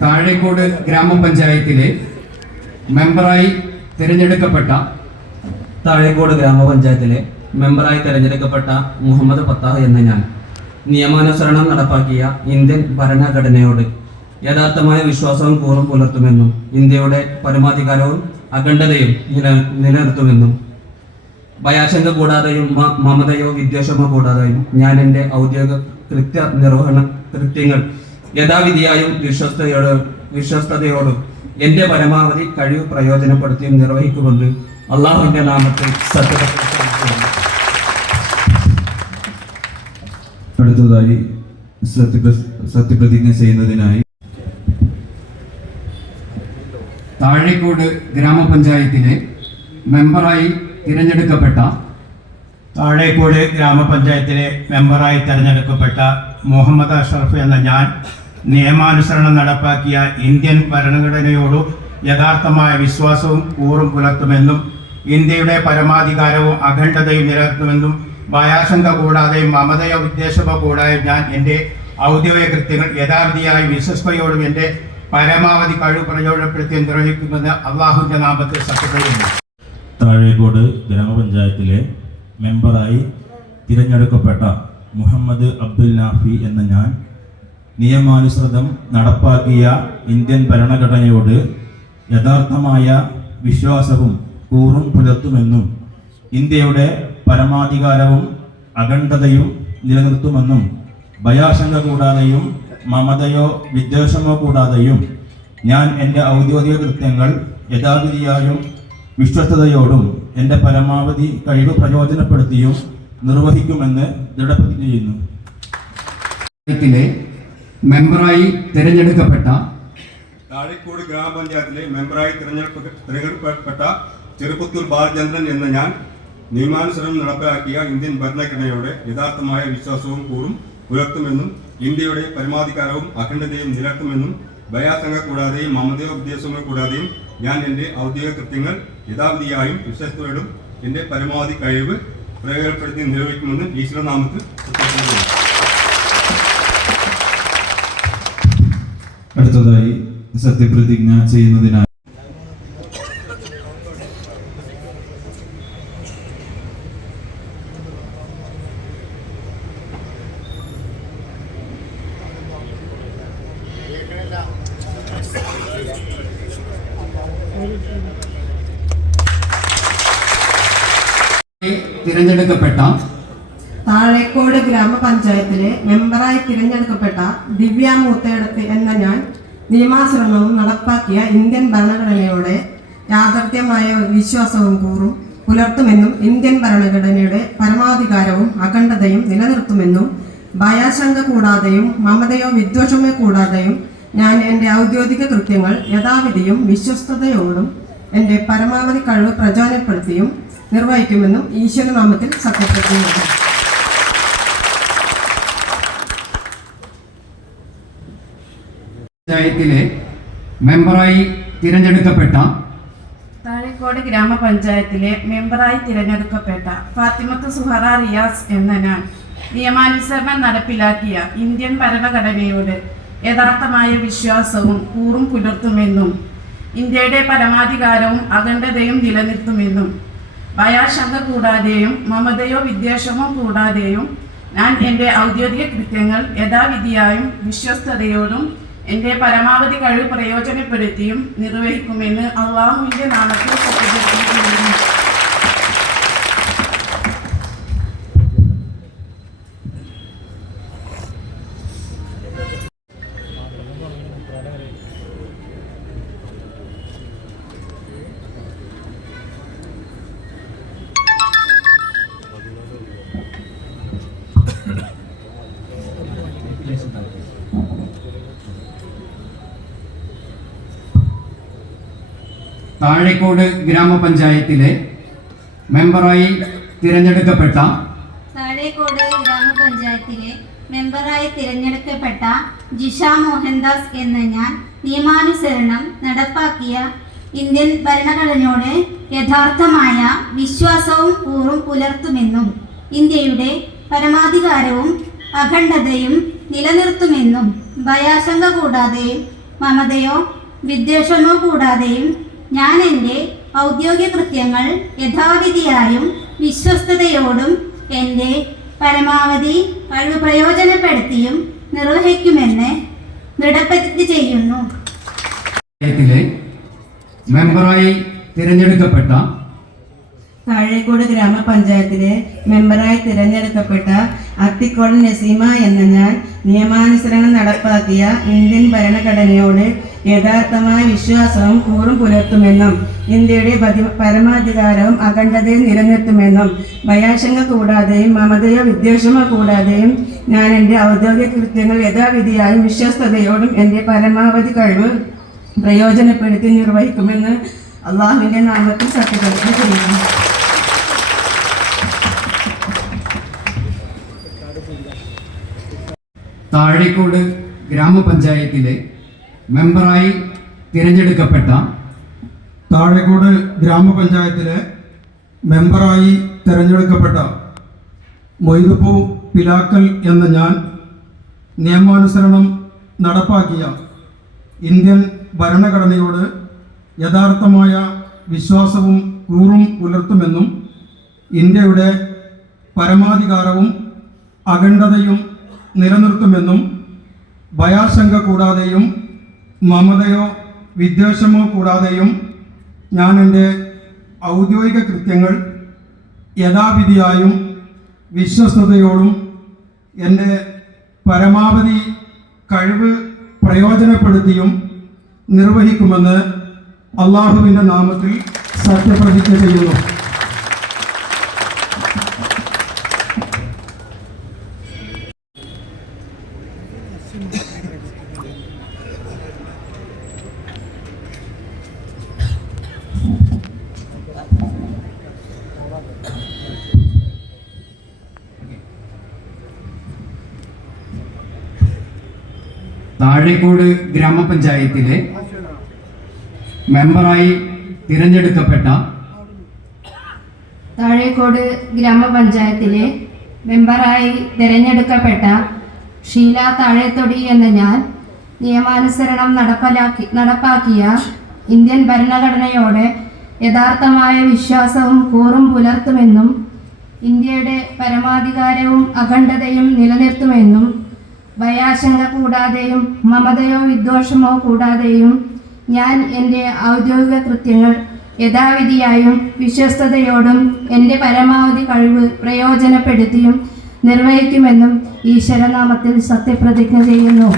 താഴേക്കോട് ഗ്രാമപഞ്ചായത്തിലെ മെമ്പറായി തിരഞ്ഞെടുക്കപ്പെട്ട താഴേക്കോട് ഗ്രാമപഞ്ചായത്തിലെ മെമ്പറായി തിരഞ്ഞെടുക്കപ്പെട്ട മുഹമ്മദ് ഫത്താഹ് എന്ന ഞാൻ നിയമാനുസരണം നടപ്പാക്കിയ ഇന്ത്യൻ ഭരണഘടനയോട് യഥാർത്ഥമായ വിശ്വാസവും കൂറും പുലർത്തുമെന്നും ഇന്ത്യയുടെ പരമാധികാരവും അഖണ്ഡതയും നിലനിർത്തുമെന്നും ഭയാശങ്ക കൂടാതെയും മമതയോ വിദ്വേഷമോ കൂടാതെയും ഞാൻ എൻ്റെ ഔദ്യോഗിക കൃത്യങ്ങൾ യഥാവിധിയായും വിശ്വസ്തയോടും എൻ്റെ പരമാവധി കഴിവ് പ്രയോജനപ്പെടുത്തിയും നിർവഹിക്കുമെന്ന് അള്ളാഹുവിൻ്റെ നാമത്തിൽ സത്യപ്രതിജ്ഞ ചെയ്യുന്നു. അടുത്തതായി സത്യപ്രതിജ്ഞ ചെയ്യുന്നതിനായി താഴേക്കോട് ഗ്രാമപഞ്ചായത്തിലെ മെമ്പറായി തിരഞ്ഞെടുക്കപ്പെട്ട താഴേക്കോട് ഗ്രാമപഞ്ചായത്തിലെ മെമ്പറായി തിരഞ്ഞെടുക്കപ്പെട്ട മുഹമ്മദ് അഷ്റഫ് എന്ന ഞാൻ നിയമാനുസരണം നടപ്പാക്കിയ ഇന്ത്യൻ ഭരണഘടനയോട് യഥാർത്ഥമായ വിശ്വാസവും കൂറും പുലർത്തുമെന്നും ഇന്ത്യയുടെ പരമാധികാരവും അഖണ്ഡതയും നിലനിർത്തുമെന്നും ഭയാശങ്ക കൂടാതെയും മമതയോ വിദ്വേഷമോ കൂടാതെ ഞാൻ എൻ്റെ ഔദ്യോഗിക കൃത്യങ്ങൾ യഥാവിധിയായി വിശ്വസ്തയോടും എൻ്റെ പരമാവധി കഴിവ് പ്രയോജനപ്പെടുത്തി നിർവഹിക്കുമെന്ന് അള്ളാഹുവിൻ്റെ നാമത്തിൽ സത്യപ്പെടുന്നു. താഴേക്കോട് ഗ്രാമപഞ്ചായത്തിലെ മെമ്പറായി തിരഞ്ഞെടുക്കപ്പെട്ട മുഹമ്മദ് അബ്ദുൽ നാഫി എന്ന ഞാൻ നിയമാനുസൃതം നടപ്പാക്കിയ ഇന്ത്യൻ ഭരണഘടനയോട് യഥാർത്ഥമായ വിശ്വാസവും കൂറും പുലർത്തുമെന്നും ഇന്ത്യയുടെ പരമാധികാരവും അഖണ്ഡതയും നിലനിർത്തുമെന്നും ഭയാശങ്ക കൂടാതെയും മമതയോ വിദ്വേഷമോ കൂടാതെയും ഞാൻ എൻ്റെ ഔദ്യോഗിക കൃത്യങ്ങൾ യഥാവിധിയായും വിശ്വസ്തയോടും എൻ്റെ പരമാവധി കഴിവ് പ്രയോജനപ്പെടുത്തിയും നിർവഹിക്കുമെന്ന് ദൃഢപ്രതിജ്ഞ ചെയ്യുന്നു. മെമ്പറായി തിരഞ്ഞെടുക്കപ്പെട്ട താഴേക്കോട് ഗ്രാമപഞ്ചായത്തിലെ മെമ്പറായി തിരഞ്ഞെടുക്കപ്പെട്ട ചെറുപ്പത്തൂർ ബാലചന്ദ്രൻ എന്ന ഞാൻ നിയമാനുസരണം നടപ്പിലാക്കിയ ഇന്ത്യൻ ഭരണഘടനയോട് യഥാർത്ഥമായ വിശ്വാസവും കൂറും പുലർത്തുമെന്നും ഇന്ത്യയുടെ പരമാധികാരവും അഖണ്ഡതയും നിലനിർത്തുമെന്നും ഭയാശങ്ക കൂടാതെയും മമതയോ വിദ്വേഷമോ കൂടാതെയും ഞാൻ എൻ്റെ ഔദ്യോഗിക കൃത്യങ്ങൾ യഥാവിധിയായും വിശ്വസ്തയോടും എൻ്റെ പരമാവധി കഴിവ് പ്രയോജനപ്പെടുത്തി നിർവഹിക്കുമെന്ന് ഈശ്വരനാമത്തിൽ സത്യപ്രതിജ്ഞ ചെയ്യുന്നു. അടുത്തതായി സത്യപ്രതിജ്ഞ ചെയ്യുന്നതിനായി തിരഞ്ഞെടുക്കപ്പെട്ട താഴേക്കോട് ഗ്രാമപഞ്ചായത്തിലെ മെമ്പറായി തിരഞ്ഞെടുക്കപ്പെട്ട ദിവ്യ മൂത്തേടത്ത് എന്ന ഞാൻ നിയമാനുസരണവും നടപ്പാക്കിയ ഇന്ത്യൻ ഭരണഘടനയോടെ യാഥാർത്ഥ്യമായ വിശ്വാസവും കൂറും പുലർത്തുമെന്നും ഇന്ത്യൻ ഭരണഘടനയുടെ പരമാധികാരവും അഖണ്ഡതയും നിലനിർത്തുമെന്നും ഭയാശങ്ക കൂടാതെയും മമതയോ വിദ്വേഷമോ കൂടാതെയും ഞാൻ എൻ്റെ ഔദ്യോഗിക കൃത്യങ്ങൾ യഥാവിധിയും വിശ്വസ്തയോടും എൻ്റെ പരമാവധി കഴിവ് പ്രചോദനപ്പെടുത്തിയും നിർവഹിക്കുമെന്നും ഈശ്വരനാമത്തിൽ സത്യപ്രതിജ്ഞ ചെയ്യുന്നു. പഞ്ചായത്തിലെ മെമ്പറായി തിരഞ്ഞെടുക്കപ്പെട്ട താഴേക്കോട് ഗ്രാമപഞ്ചായത്തിലെ മെമ്പറായി തിരഞ്ഞെടുക്കപ്പെട്ട ഫാത്തിമത്ത് സുഹറ റിയാസ് എന്ന ഞാൻ നിയമാനുസരണം നടപ്പിലാക്കിയ ഇന്ത്യൻ ഭരണഘടനയോട് യഥാർത്ഥമായ വിശ്വാസവും കൂറും പുലർത്തുമെന്നും ഇന്ത്യയുടെ പരമാധികാരവും അഖണ്ഡതയും നിലനിർത്തുമെന്നും ഭയാശങ്ക കൂടാതെയും മമതയോ വിദ്വേഷമോ കൂടാതെയും ഞാൻ എൻ്റെ ഔദ്യോഗിക കൃത്യങ്ങൾ യഥാവിധിയായും വിശ്വസ്തയോടും എൻ്റെ പരമാവധി കഴിവ് പ്രയോജനപ്പെടുത്തിയും നിർവഹിക്കുമെന്ന് അള്ളാഹുവിൻ്റെ നാമത്തിൽ സത്യപ്രതിജ്ഞ ചെയ്യുന്നു. താഴേക്കോട് ഗ്രാമപഞ്ചായത്തിലെ മെമ്പറായി തിരഞ്ഞെടുക്കപ്പെട്ട താഴേക്കോട് ഗ്രാമപഞ്ചായത്തിലെ മെമ്പറായി തിരഞ്ഞെടുക്കപ്പെട്ട ജിഷ മോഹൻദാസ് എന്ന ഞാൻ നിയമാനുസരണം നടപ്പാക്കിയ ഇന്ത്യൻ ഭരണഘടനയോട് യഥാർത്ഥമായ വിശ്വാസവും കൂറും പുലർത്തുമെന്നും ഇന്ത്യയുടെ പരമാധികാരവും അഖണ്ഡതയും നിലനിർത്തുമെന്നും ഭയാശങ്ക കൂടാതെയും മമതയോ വിദ്വേഷമോ കൂടാതെയും ഞാൻ എൻ്റെ ഔദ്യോഗിക കൃത്യങ്ങൾ യഥാവിധിയായും വിശ്വസ്തയോടും എൻ്റെ പരമാവധി കഴിവ് പ്രയോജനപ്പെടുത്തിയും നിർവഹിക്കുമെന്ന് ദൃഢപ്രതിജ്ഞ ചെയ്യുന്നു. മെമ്പറായി തിരഞ്ഞെടുക്കപ്പെട്ട താഴേക്കോട് ഗ്രാമപഞ്ചായത്തിലെ മെമ്പറായി തിരഞ്ഞെടുക്കപ്പെട്ട അത്തിക്കോട് നസീമ എന്ന ഞാൻ നിയമാനുസരണം നടപ്പാക്കിയ ഇന്ത്യൻ ഭരണഘടനയോട് യഥാർത്ഥമായ വിശ്വാസവും കൂറും പുലർത്തുമെന്നും ഇന്ത്യയുടെ പരമാധികാരവും അഖണ്ഡതയും നിലനിർത്തുമെന്നും ഭയാശങ്ക കൂടാതെയും മമതയോ വിദ്വേഷമോ കൂടാതെയും ഞാൻ എൻ്റെ ഔദ്യോഗിക കൃത്യങ്ങൾ യഥാവിധിയായും വിശ്വസ്തയോടും എൻ്റെ പരമാവധി കഴിവ് പ്രയോജനപ്പെടുത്തി നിർവഹിക്കുമെന്ന് അള്ളാഹുവിൻ്റെ നാമത്തിൽ സത്യപ്രതിജ്ഞ ചെയ്യുന്നു. താഴേക്കോട് ഗ്രാമപഞ്ചായത്തിലെ മെമ്പറായി തിരഞ്ഞെടുക്കപ്പെട്ട താഴേക്കോട് ഗ്രാമപഞ്ചായത്തിലെ മെമ്പറായി തിരഞ്ഞെടുക്കപ്പെട്ട മൊയ്തുപ്പൂ പിലാക്കൽ എന്ന ഞാൻ നിയമാനുസരണം നടപ്പാക്കിയ ഇന്ത്യൻ ഭരണഘടനയോട് യഥാർത്ഥമായ വിശ്വാസവും കൂറും പുലർത്തുമെന്നും ഇന്ത്യയുടെ പരമാധികാരവും അഖണ്ഡതയും നിലനിർത്തുമെന്നും ഭയാശങ്ക കൂടാതെയും മമതയോ വിദ്വേഷമോ കൂടാതെയും ഞാൻ എൻ്റെ ഔദ്യോഗിക കൃത്യങ്ങൾ യഥാവിധിയായും വിശ്വസ്തയോടും എൻ്റെ പരമാവധി കഴിവ് പ്രയോജനപ്പെടുത്തിയും നിർവഹിക്കുമെന്ന് അള്ളാഹുവിൻ്റെ നാമത്തിൽ സത്യപ്രതിജ്ഞ ചെയ്യുന്നു. താഴേക്കോട് ഗ്രാമപഞ്ചായത്തിലെ മെമ്പറായി തിരഞ്ഞെടുക്കപ്പെട്ട താഴേക്കോട് ഗ്രാമപഞ്ചായത്തിലെ മെമ്പറായി തിരഞ്ഞെടുക്കപ്പെട്ട ഷീല താഴേത്തൊടി എന്ന ഞാൻ നിയമാനുസരണം നടപ്പാക്കിയ ഇന്ത്യൻ ഭരണഘടനയോട് യഥാർത്ഥമായ വിശ്വാസവും കൂറും പുലർത്തുമെന്നും ഇന്ത്യയുടെ പരമാധികാരവും അഖണ്ഡതയും നിലനിർത്തുമെന്നും ഭയാശങ്ക കൂടാതെയും മമതയോ വിദ്വേഷമോ കൂടാതെയും ഞാൻ എൻ്റെ ഔദ്യോഗിക കൃത്യങ്ങൾ യഥാവിധിയായും വിശ്വസ്തയോടും എൻ്റെ പരമാവധി കഴിവ് പ്രയോജനപ്പെടുത്തിയും നിർവഹിക്കുമെന്നും ഈശ്വരനാമത്തിൽ സത്യപ്രതിജ്ഞ ചെയ്യുന്നു.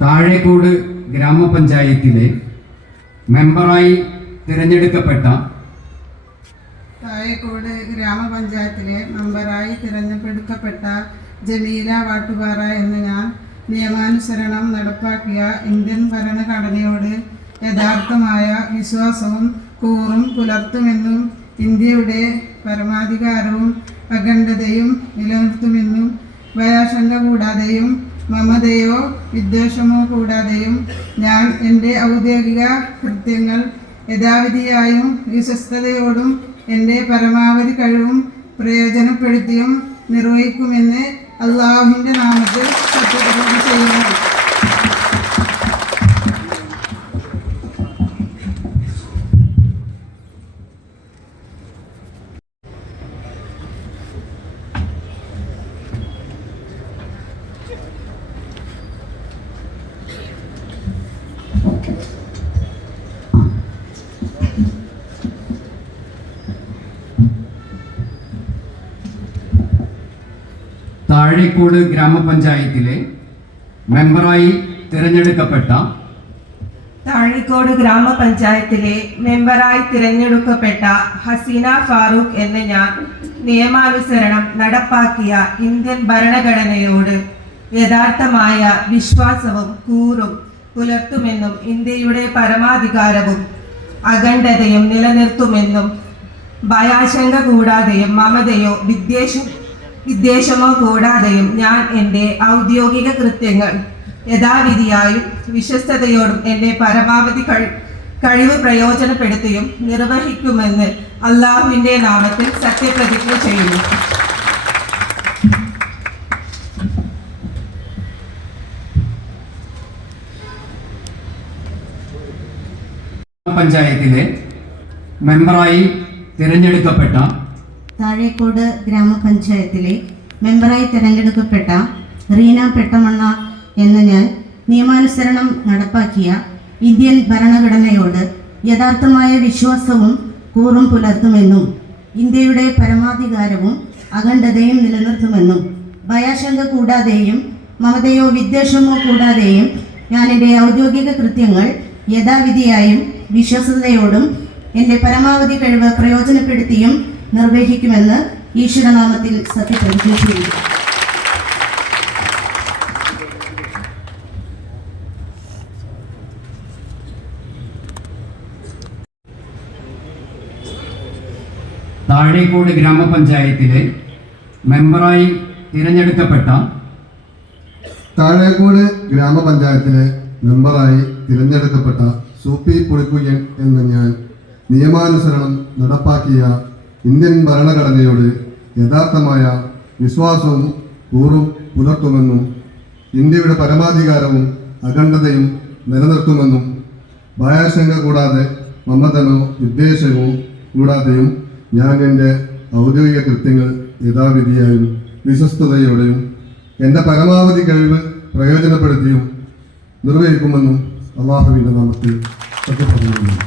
താഴേക്കോട് ഗ്രാമപഞ്ചായത്തിലെ മെമ്പറായി തിരഞ്ഞെടുക്കപ്പെട്ട താഴേക്കോട് ഗ്രാമപഞ്ചായത്തിലെ മെമ്പറായി തിരഞ്ഞെടുക്കപ്പെട്ട ജമീല വാട്ടുപാറ എന്ന ഞാൻ നിയമാനുസരണം നടപ്പാക്കിയ ഇന്ത്യൻ ഭരണഘടനയോട് യഥാർത്ഥമായ വിശ്വാസവും കൂറും പുലർത്തുമെന്നും ഇന്ത്യയുടെ പരമാധികാരവും അഖണ്ഡതയും നിലനിർത്തുമെന്നും ഭയാശങ്ക കൂടാതെയും മമതയോ വിദ്വേഷമോ കൂടാതെയും ഞാൻ എൻ്റെ ഔദ്യോഗിക കൃത്യങ്ങൾ യഥാവിധിയായും വിശ്വസ്തയോടും എൻ്റെ പരമാവധി കഴിവും പ്രയോജനപ്പെടുത്തിയും നിർവഹിക്കുമെന്ന് അള്ളാഹുവിൻ്റെ നാമത്തിൽ സത്യപ്രതിജ്ഞ ചെയ്യുന്നു. താഴേക്കോട് ഗ്രാമപഞ്ചായത്തിലെ മെമ്പറായി തിരഞ്ഞെടുക്കപ്പെട്ട താഴേക്കോട് ഗ്രാമപഞ്ചായത്തിലെ മെമ്പറായി തിരഞ്ഞെടുക്കപ്പെട്ട ഹസീന ഫാറൂഖ് എന്ന ഞാൻ നിയമാനുസരണം നടപ്പാക്കിയ ഇന്ത്യൻ ഭരണഘടനയോട് യഥാർത്ഥമായ വിശ്വാസവും കൂറും പുലർത്തുമെന്നും ഇന്ത്യയുടെ പരമാധികാരവും അഖണ്ഡതയും നിലനിർത്തുമെന്നും ഭയാശങ്ക കൂടാതെയും മമതയോ വിദ്വേഷമോ കൂടാതെയും ഞാൻ എൻ്റെ ഔദ്യോഗിക കൃത്യങ്ങൾ യഥാവിധിയായും വിശ്വസ്തയോടും എൻ്റെ പരമാവധി കഴിവ് പ്രയോജനപ്പെടുത്തിയും നിർവഹിക്കുമെന്ന് അള്ളാഹുവിൻ്റെ നാമത്തിൽ സത്യപ്രതിജ്ഞ ചെയ്യുന്നു. പഞ്ചായത്തിലെ മെമ്പറായി തിരഞ്ഞെടുക്കപ്പെട്ട താഴേക്കോട് ഗ്രാമപഞ്ചായത്തിലെ മെമ്പറായി തിരഞ്ഞെടുക്കപ്പെട്ട റീന പെട്ടമണ്ണ എന്ന ഞാൻ നിയമാനുസരണം നടപ്പാക്കിയ ഇന്ത്യൻ ഭരണഘടനയോട് യഥാർത്ഥമായ വിശ്വാസവും കൂറും പുലർത്തുമെന്നും ഇന്ത്യയുടെ പരമാധികാരവും അഖണ്ഡതയും നിലനിർത്തുമെന്നും ഭയാശങ്ക കൂടാതെയും മമതയോ വിദ്വേഷമോ കൂടാതെയും ഞാൻ എൻ്റെ ഔദ്യോഗിക കൃത്യങ്ങൾ യഥാവിധിയായും വിശ്വസ്തയോടും എൻ്റെ പരമാവധി കഴിവ് പ്രയോജനപ്പെടുത്തിയും നിർവഹിക്കുമെന്ന് ഈശ്വരനാമത്തിൽ സത്യപ്രതിജ്ഞ ചെയ്യുന്നു. താഴേക്കോട് ഗ്രാമപഞ്ചായത്തിലെ മെമ്പറായി തിരഞ്ഞെടുക്കപ്പെട്ട താഴേക്കോട് ഗ്രാമപഞ്ചായത്തിലെ മെമ്പറായി തിരഞ്ഞെടുക്കപ്പെട്ട സൂപ്പി പുളിക്കുയ്യൻ എന്ന ഞാൻ നിയമാനുസരണം നടപ്പാക്കിയ ഇന്ത്യൻ ഭരണഘടനയോട് യഥാർത്ഥമായ വിശ്വാസവും കൂറും പുലർത്തുമെന്നും ഇന്ത്യയുടെ പരമാധികാരവും അഖണ്ഡതയും നിലനിർത്തുമെന്നും ഭയാശങ്ക കൂടാതെ മമതനോ വിദ്വേഷമോ കൂടാതെയും ഞാൻ എൻ്റെ ഔദ്യോഗിക കൃത്യങ്ങൾ യഥാവിധിയായും വിശ്വസ്തയോടെയും എൻ്റെ പരമാവധി കഴിവ് പ്രയോജനപ്പെടുത്തിയും നിർവഹിക്കുമെന്നും അള്ളാഹുവിൻ്റെ നാമത്തിൽ സത്യപ്രതിജ്ഞ ചെയ്യുന്നു.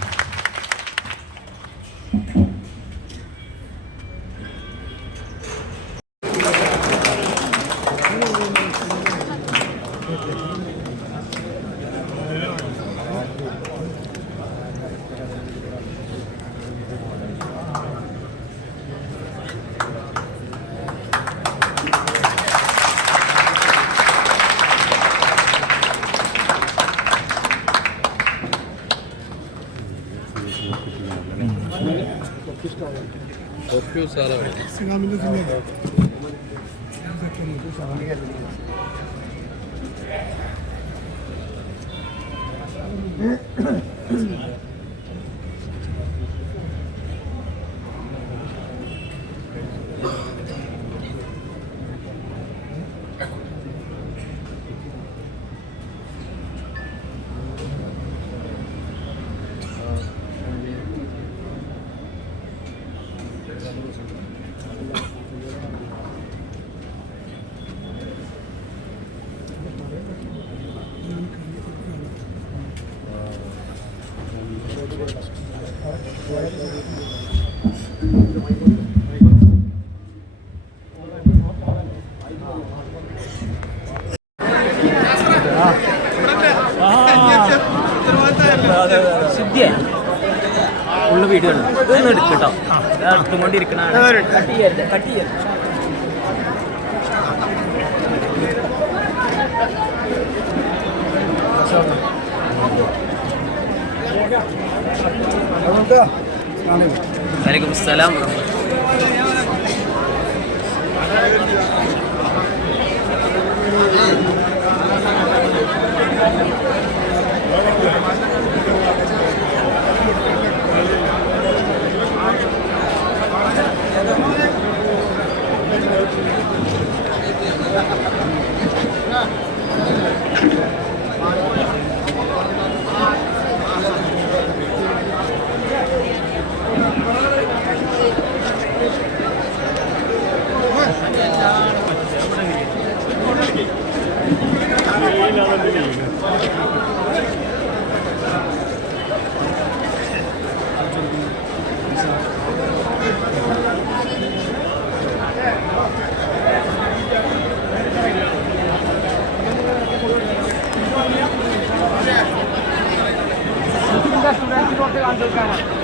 ഉള്ള വീഡിയോ ഒന്ന് എടുക്കട്ടോ എടുത്തുകൊണ്ടിരിക്കണ കട്ട് ചെയ്യരുത് വലൈക്കും അസ്സലാം. സ്റ്റുഡൻസിനോട്ട് കാണിച്ചു